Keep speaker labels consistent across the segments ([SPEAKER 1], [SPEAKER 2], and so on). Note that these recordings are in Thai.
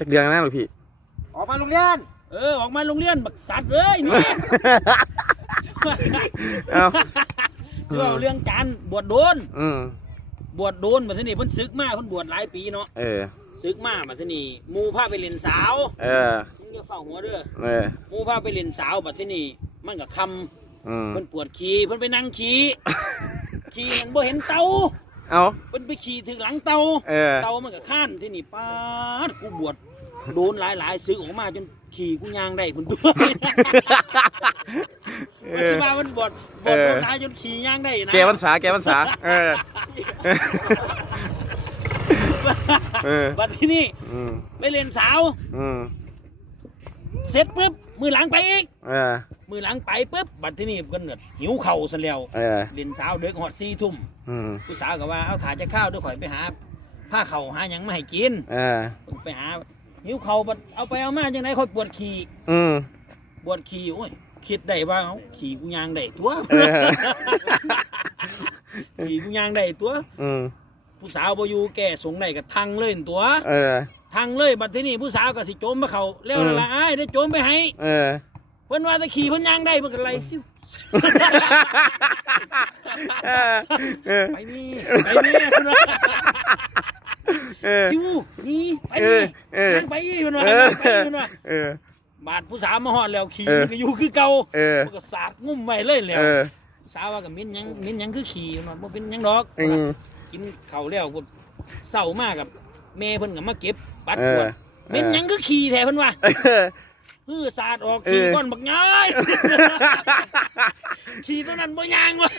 [SPEAKER 1] จักเดือนนะลูกพี่
[SPEAKER 2] ออกมาโรงเรียน
[SPEAKER 3] เออออกมาโรงเรียนบักสัตว์เอ้ยนี่
[SPEAKER 1] เอา
[SPEAKER 3] เรื่องเรื่องการบวชโดน
[SPEAKER 1] อืม
[SPEAKER 3] บวชโดนมาที่นี่เพิ่นศึกมาเพิ่นบวชหลายปีเนาะ
[SPEAKER 1] เออ
[SPEAKER 3] ศึกมามาที่นี่หมู่พาไปเล่นสาว
[SPEAKER 1] เออ
[SPEAKER 3] มึงอย่าเฝ้าหัวเด้อ
[SPEAKER 1] เออ
[SPEAKER 3] หมู่พาไปเล่นสาวบัดที่นี่มันก็คำ
[SPEAKER 1] อืม
[SPEAKER 3] เพิ่นปวดขี้เพิ่นไปนั่งขี้ ขี้มันบ่เห็นเตา
[SPEAKER 1] เอา
[SPEAKER 3] เพิ่นไปขี่ถึงหลังเตา
[SPEAKER 1] เออ
[SPEAKER 3] เตามันก็ข้านที่นี่ป้าดกูบวชโดนหลายหลายๆซื้อออกมาจนขี่กูยางได้พุ่นตัว
[SPEAKER 1] เอ
[SPEAKER 3] มัน
[SPEAKER 1] อ
[SPEAKER 3] สิมามันบวชบวช
[SPEAKER 1] เออ
[SPEAKER 3] โดนหลายจนขี่ยางได้นะ
[SPEAKER 1] แกวันษาแกวันษาเออ เออ
[SPEAKER 3] บัดที่นี่
[SPEAKER 1] อืม
[SPEAKER 3] ไปเล่นสาว
[SPEAKER 1] อืม
[SPEAKER 3] เสร็จปุ๊บมือหลังไปอีก
[SPEAKER 1] เออ
[SPEAKER 3] มือหลังไปปุ๊บบัดที่นี่ก็เนิดหิวเข่าวซะแล้ว
[SPEAKER 1] เออ
[SPEAKER 3] เล่นสาวเด็กหอดสี่ทุ่ม
[SPEAKER 1] อืม
[SPEAKER 3] ผู้สาวก็ว่าเอาถ่ายจะข้าวด้วยข่อยไปหาผ้าเข่าวหาหยังมาให้กิน
[SPEAKER 1] เออ
[SPEAKER 3] ไปหาหิวเข่าวบัดเอาไปเอามาจังไดค่อยปวดขี่
[SPEAKER 1] อืม
[SPEAKER 3] ปวดขี่โอ้ยคิดได้ว่าเอาขี่กูยางได้ตัว
[SPEAKER 1] เออ
[SPEAKER 3] ขี่กูยางได้ตัว
[SPEAKER 1] อืม
[SPEAKER 3] ผู้สาวบ่อยู่แก่สงได้กับทังเลยนั่นตัว
[SPEAKER 1] เออ
[SPEAKER 3] ทังเลยบัดที่นี่ผู้สาวก็สิโจมมาเขาแล้ว
[SPEAKER 1] อืม
[SPEAKER 3] ละอ้ายได้โจมไปให้
[SPEAKER 1] เออ
[SPEAKER 3] เพิ่นว่าจะขี่เพิ่นยางได้เพิ่นก็ไล่ซิว
[SPEAKER 1] เออเออ
[SPEAKER 3] ไปนี่ไปนี่เพิ่นว่า
[SPEAKER 1] เออ
[SPEAKER 3] ซิวนี่ไป
[SPEAKER 1] เอ
[SPEAKER 3] นี่
[SPEAKER 1] อเออ
[SPEAKER 3] นั่งไปนี่เพิ่นว่า
[SPEAKER 1] เออ
[SPEAKER 3] นั่งไปเพิ่นว่า
[SPEAKER 1] เออ
[SPEAKER 3] บาดผู้สาวมาฮอดแล้วขี่
[SPEAKER 1] เออ
[SPEAKER 3] มันก็อยู่คือเก่า
[SPEAKER 1] เออ
[SPEAKER 3] มันก็สาดงุ่มไว้เลยแล้ว
[SPEAKER 1] เออ
[SPEAKER 3] สาวว่าก็มิ้นหยังมิ้นหยังคือขี่มันบ่เป็นหยังดอก
[SPEAKER 1] อืม
[SPEAKER 3] กินข้าวแล้วก็เศร้ามากกับแม่เพิ่นก็มาเก็บปัด
[SPEAKER 1] เออ
[SPEAKER 3] ปวดเม่นหยังก็ขี่แท้เพิ่นว่า
[SPEAKER 1] เออ
[SPEAKER 3] ฮือสาดออก
[SPEAKER 1] เออ
[SPEAKER 3] ขี่ก้อนบักง่ายขี่ตัวนั้นบ่ยางว่ะ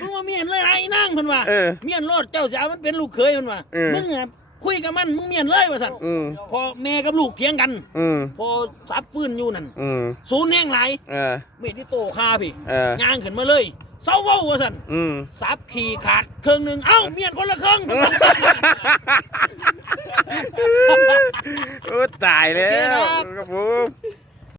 [SPEAKER 3] มึงว่าเมียนเลยไอ้นั่งเพิ่นว่า
[SPEAKER 1] เออ
[SPEAKER 3] เมียนโลดเจ้าสาวมันเป็นลูกเคยเพิ่นว่า
[SPEAKER 1] เออ
[SPEAKER 3] มึงอะคุยกับมันมึงเมียนเลยว่าซั่น
[SPEAKER 1] อืม
[SPEAKER 3] พอแม่กับลูกเถียงกัน
[SPEAKER 1] อืม
[SPEAKER 3] พอซับฟื้นอยู่นั่น
[SPEAKER 1] อืม
[SPEAKER 3] ศูนย์แห่งหลาย
[SPEAKER 1] เออ
[SPEAKER 3] เมีดที่โตคาพี่
[SPEAKER 1] เออ
[SPEAKER 3] ย่างขึ้นมาเลยเศร้าเว้าว่าซั่น
[SPEAKER 1] อืม
[SPEAKER 3] ซับขี่ขาดเครื่องหนึงเอ้าเมียนคนละเครื่อง
[SPEAKER 1] โอ้ตายแล้วครับผม